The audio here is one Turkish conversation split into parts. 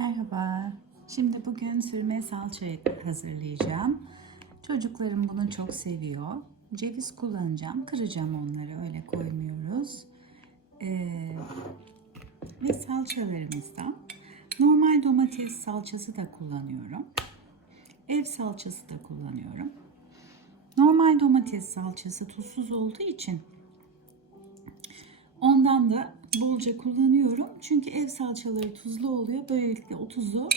Merhaba. Şimdi bugün sürme salça hazırlayacağım. Çocuklarım bunu çok seviyor. Ceviz kullanacağım. Kıracağım onları. Öyle koymuyoruz. Ee, ve salçalarımızdan normal domates salçası da kullanıyorum. Ev salçası da kullanıyorum. Normal domates salçası tuzsuz olduğu için Ondan da bolca kullanıyorum. Çünkü ev salçaları tuzlu oluyor. Böylelikle o tuzu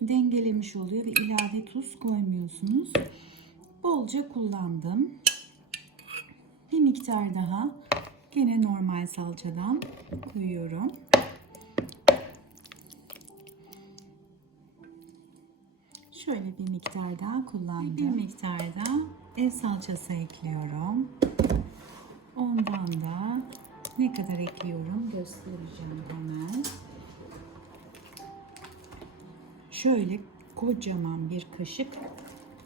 dengelemiş oluyor ve ilave tuz koymuyorsunuz. Bolca kullandım. Bir miktar daha gene normal salçadan koyuyorum. Şöyle bir miktar daha kullandım. Bir miktar da ev salçası ekliyorum. Ne kadar ekliyorum göstereceğim hemen. Şöyle kocaman bir kaşık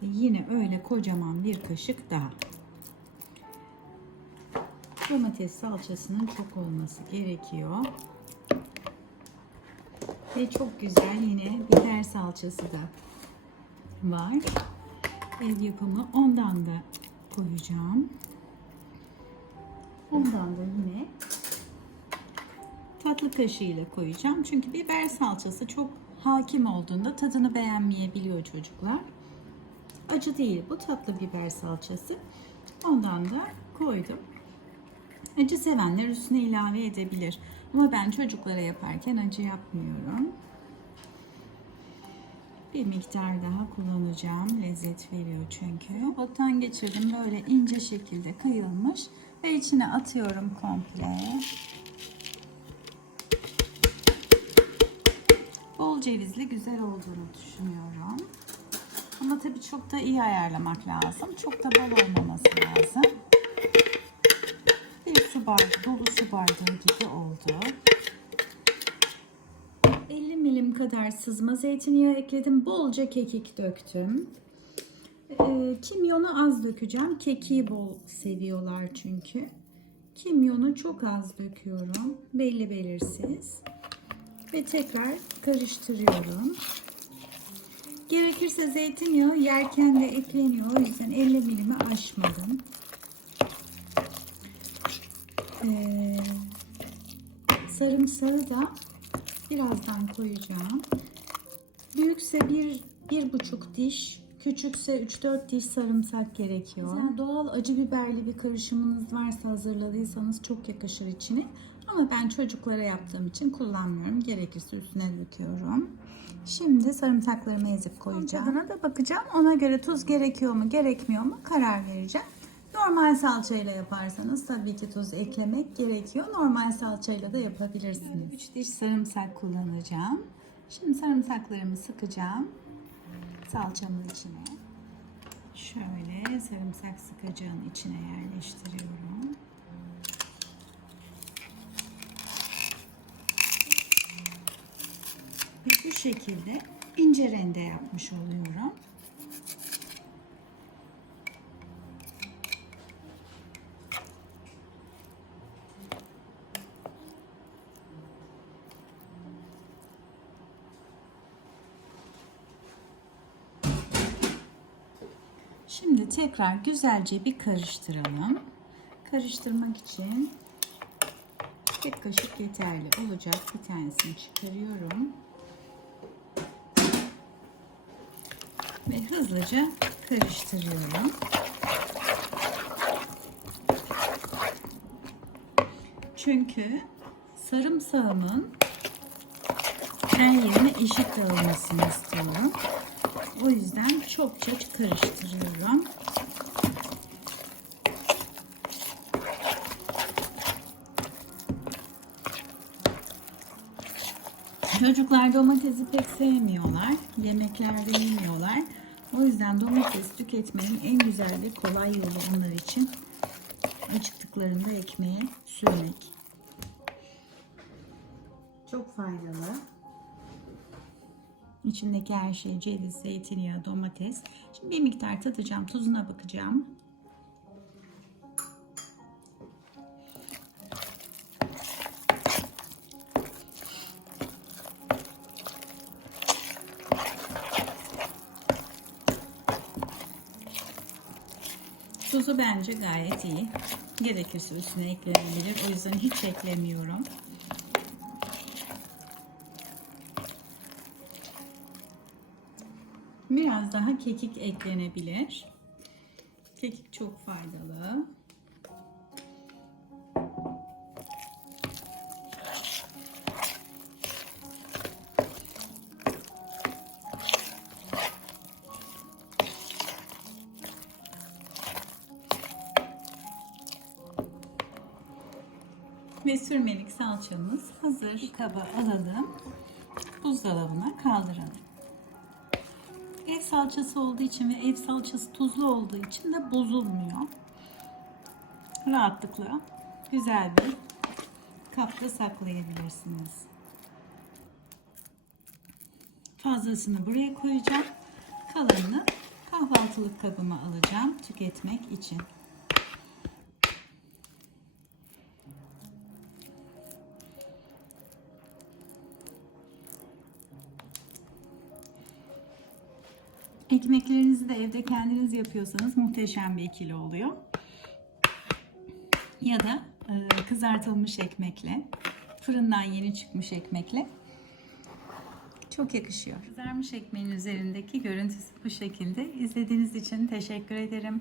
yine öyle kocaman bir kaşık daha. Domates salçasının çok olması gerekiyor. Ve çok güzel yine biber salçası da var. Ev yapımı ondan da koyacağım. Ondan da yine tatlı kaşığıyla koyacağım. Çünkü biber salçası çok hakim olduğunda tadını beğenmeyebiliyor çocuklar. Acı değil bu tatlı biber salçası. Ondan da koydum. Acı sevenler üstüne ilave edebilir. Ama ben çocuklara yaparken acı yapmıyorum. Bir miktar daha kullanacağım. Lezzet veriyor çünkü. Robottan geçirdim. Böyle ince şekilde kıyılmış. Ve içine atıyorum komple. Bol cevizli güzel olduğunu düşünüyorum. Ama tabii çok da iyi ayarlamak lazım. Çok da bol olmaması lazım. Bir su bardağı, dolu su bardağı gibi oldu. 50 milim kadar sızma zeytinyağı ekledim. Bolca kekik döktüm. Ee, kimyonu az dökeceğim. Kekiği bol seviyorlar çünkü. Kimyonu çok az döküyorum. Belli belirsiz. Ve tekrar karıştırıyorum. Gerekirse zeytinyağı yerken de ekleniyor. O yüzden 50 milimi aşmadım. Ee, sarımsağı da birazdan koyacağım. Büyükse bir, bir buçuk diş, küçükse 3-4 diş sarımsak gerekiyor. Yani doğal acı biberli bir karışımınız varsa hazırladıysanız çok yakışır içine. Ama ben çocuklara yaptığım için kullanmıyorum. Gerekirse üstüne döküyorum. Şimdi sarımsaklarımı ezip koyacağım. Tadına da bakacağım. Ona göre tuz gerekiyor mu gerekmiyor mu karar vereceğim. Normal salçayla yaparsanız tabii ki tuz eklemek gerekiyor. Normal salçayla da yapabilirsiniz. 3 diş sarımsak kullanacağım. Şimdi sarımsaklarımı sıkacağım salçamın içine. Şöyle sarımsak sıkacağın içine yerleştiriyorum. Ve bu şekilde ince rende yapmış oluyorum. Şimdi tekrar güzelce bir karıştıralım. Karıştırmak için tek kaşık yeterli olacak. Bir tanesini çıkarıyorum. Ve hızlıca karıştırıyorum. Çünkü sarımsağımın her yerine eşit dağılmasını istiyorum. O yüzden çokça karıştırıyorum. Çocuklar domatesi pek sevmiyorlar. Yemeklerde yemiyorlar. O yüzden domates tüketmenin en güzel ve kolay yolu onlar için acıktıklarında ekmeğe sürmek. Çok faydalı. İçindeki her şey ceviz, zeytinyağı, domates. Şimdi bir miktar tatacağım. Tuzuna bakacağım. Tuzu bence gayet iyi. Gerekirse üstüne eklenebilir. O yüzden hiç eklemiyorum. Biraz daha kekik eklenebilir. Kekik çok faydalı. Ve sürmelik salçamız hazır. Bir kaba alalım. Buzdolabına kaldıralım. Ev salçası olduğu için ve ev salçası tuzlu olduğu için de bozulmuyor. Rahatlıkla güzel bir kapta saklayabilirsiniz. Fazlasını buraya koyacağım. Kalanını kahvaltılık kabıma alacağım tüketmek için. Ekmeklerinizi de evde kendiniz yapıyorsanız muhteşem bir ikili oluyor. Ya da e, kızartılmış ekmekle, fırından yeni çıkmış ekmekle çok yakışıyor. Kızarmış ekmeğin üzerindeki görüntüsü bu şekilde. İzlediğiniz için teşekkür ederim.